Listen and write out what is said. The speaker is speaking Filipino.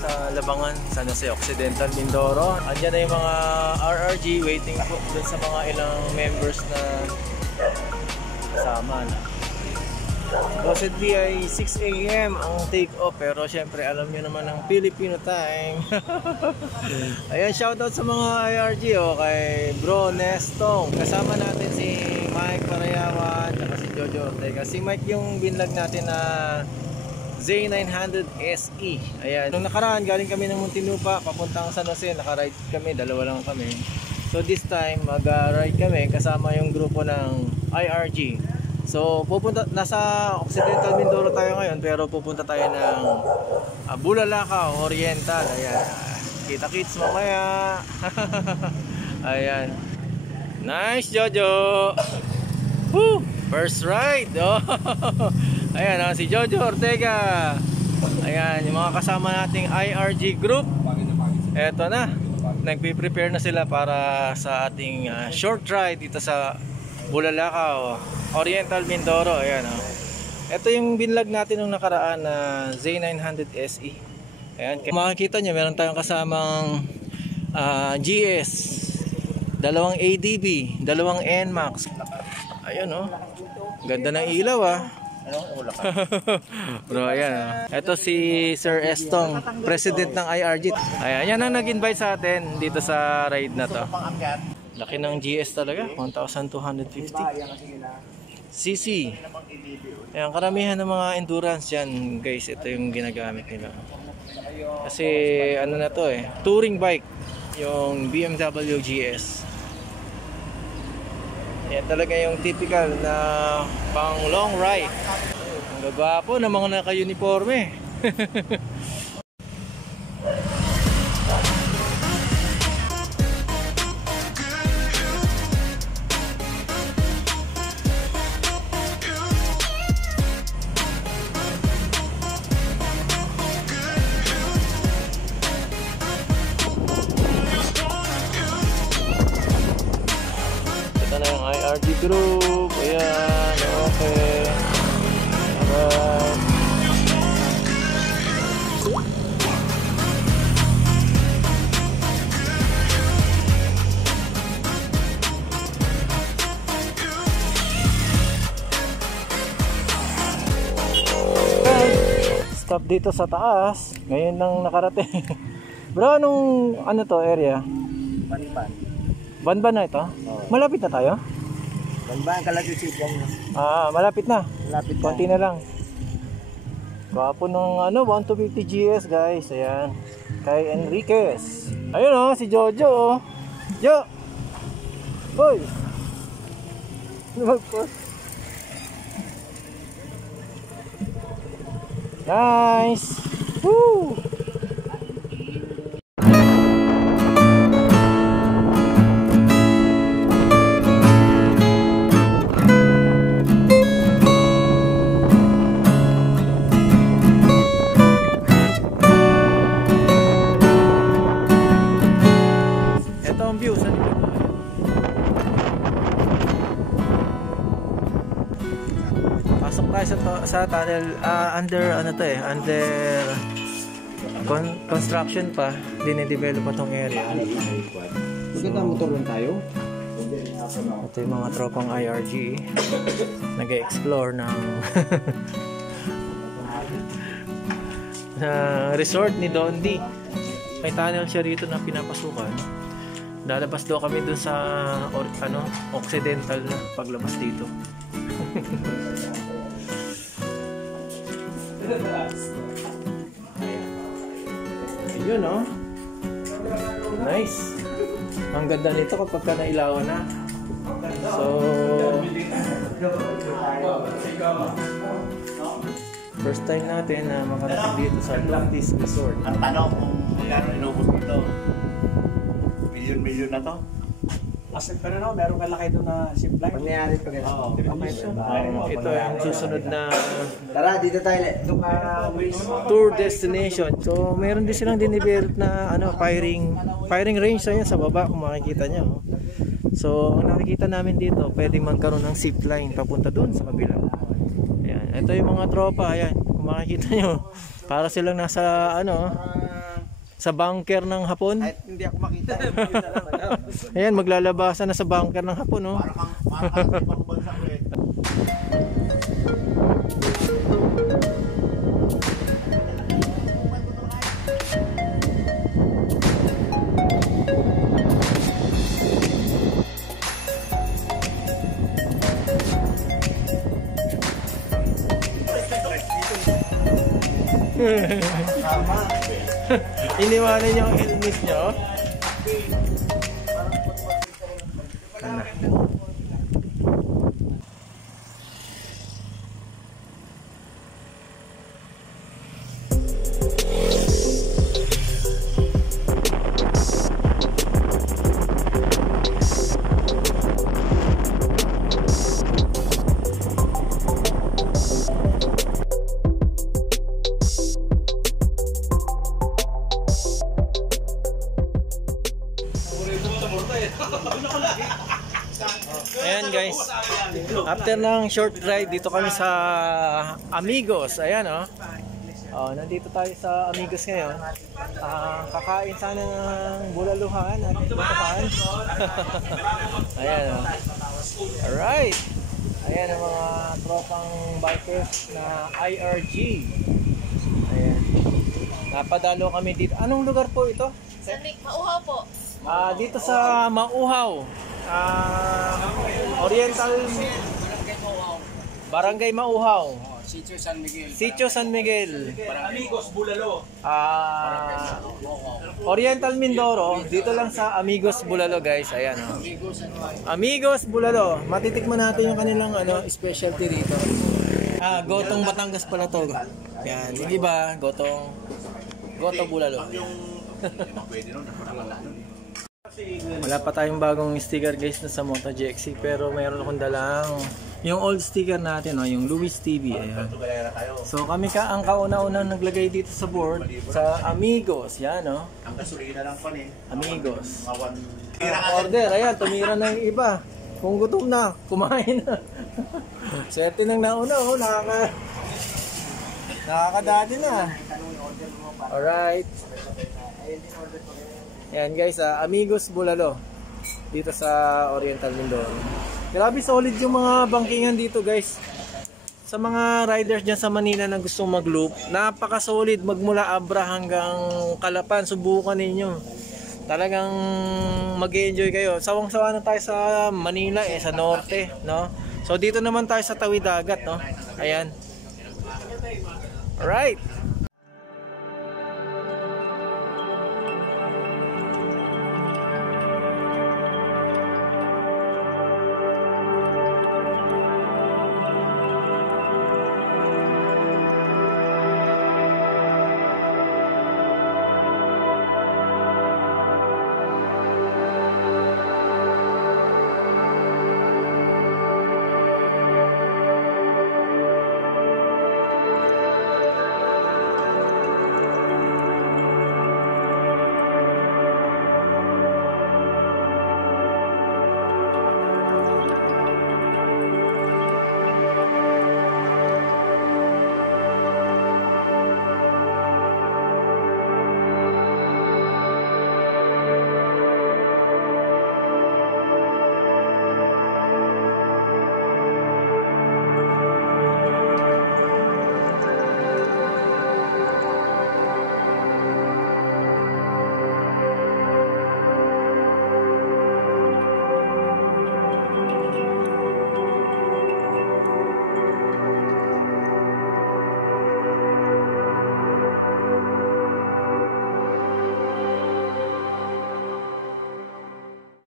sa Labangan, San Jose Occidental, Mindoro. Andiyan na yung mga RRG waiting po dun sa mga ilang members na kasama na. Supposedly ay 6 AM ang take off, pero syempre alam nyo naman ang Filipino time. Ayan, shoutout sa mga IRG kay Bro Nestong. Kasama natin si Mike Parayawan at si Jojo Ortega. Si Mike yung binlag natin na Z900 SE. Ayan, nung nakaraan galing kami ng Muntinlupa papuntang San Jose, nakaride kami, dalawa lang kami. So this time mag-ride kami kasama yung grupo ng IRG. So nasa Occidental Mindoro tayo ngayon, pero pupunta tayo ng Bulalakaw Oriental. Ayan, kita-kits mamaya. Ayan, nice Jojo. Woo! First ride. Ayan, si Jojo Ortega. Ayan, yung mga kasama nating IRG group. Eto na, nagpe-prepare na sila para sa ating short ride dito sa Bulalakaw Oriental Mindoro. Ayan, ito yung binlag natin nung nakaraan na Z900 SE. Ayan, makikita nyo meron tayong kasamang GS, dalawang ADB, dalawang NMAX. Ayun, ganda ng ilaw Bro, ayan ito si Sir Estong, President ng IRG. Ayan, yan ang nag-invite sa atin dito sa ride na to. Laki ng GS talaga, 1,250 cc. Ayan, karamihan ng mga endurance yan guys, ito yung ginagamit nila. Kasi ano na to touring bike, yung BMW GS. Yan talaga yung typical na pang long ride. Ang gagwapo ng mga naka-uniforme. IRG group, ayan, okay. Alright. Stop dito sa taas. Ngayon lang nakarating. Bro, anong ano to area? Banban. Banban na ito? Oh. Malapit na tayo? Banban, Kalagisigan. Malapit na. Malapit na. Konti na lang. Gwapo ng 1,250 GS guys. Ayan. Kay Enriquez. Ayun si Jojo Jo! Hoy! Mag-post. Nice! Woo! Pasok tayo sa tunnel, under under construction pa, dinidevelop pa tong area. Maganda motor lang tayo. Ito yung mga tropang IRG nag-explore ng resort ni Dondi. May tunnel siya rito na pinapasukan. Lalabas daw kami dun sa Occidental na paglabas dito. Ayun nice. Ang ganda nito kapag ka nailawan na. So first time natin na makarating dito sa Atlantis Resort. Ang tanong kung inubos nito, milyon na to. Pero meron kalaki doon na zipline. Pangyayari pa ganito. Ito yung susunod na tara, dito tayo. tour destination. So meron din silang dinidevelop na firing range sa baba kung makikita nyo. So ang nakikita namin dito, pwedeng magkaroon ng zipline papunta doon sa kabila. Ayan, ito yung mga tropa. Ayan, kung makikita nyo, para silang nasa sa bunker ng hapon. Kahit hindi ako makita. Ayan, maglalabasan na sa bunker ng hapon, no? Parang kang ibang bansa ko eh. Iniwanan yung helmet nyo. Ano? Ayan guys, after ng short ride dito kami sa Amigos. Ayan nandito tayo sa Amigos ngayon. Kakain sana ng bulaluhan at butahan. Ayan alright. Ayan ang mga tropang bikers na IRG. Ayan. Napadalo kami dito. Anong lugar po ito? Mauhaw po. Dito sa Mauhaw. Oriental Barangay Mauhaw. Sitio San Miguel. Sitio San Miguel. Amigos Bulalo. Oriental Mindoro. Dito lang sa Amigos Bulalo guys. Ayan Amigos Bulalo. Matitikman natin yung kanilang specialty dito. Gotong Batangas pala to. Yan, yung iba Goto Bulalo. Wala pa tayong bagong sticker guys na sa Moto GXC, pero mayroon akong dalang yung old sticker natin, yung Luis TV. Ayan. So kami ang kauna-una naglagay dito sa board sa Amigos. Yan Ang gasolina lang pa Amigos. Order, ayan, tumira na yung iba. Kung gutom na, kumain na. Swerte nang nauna, nakakadati na. Alright. Yan guys, Amigos Bulalo dito sa Oriental Mindoro. Grabe solid yung mga bangkingan dito guys. Sa mga riders dyan sa Manila na gustong mag-loop, napaka-solid magmula Abra hanggang Calapan. Subukan ninyo. Talagang mag-enjoy kayo. Sawang-sawa na tayo sa Manila sa norte, no? So dito naman tayo sa Tawid Dagat, no? Ayan. Alright.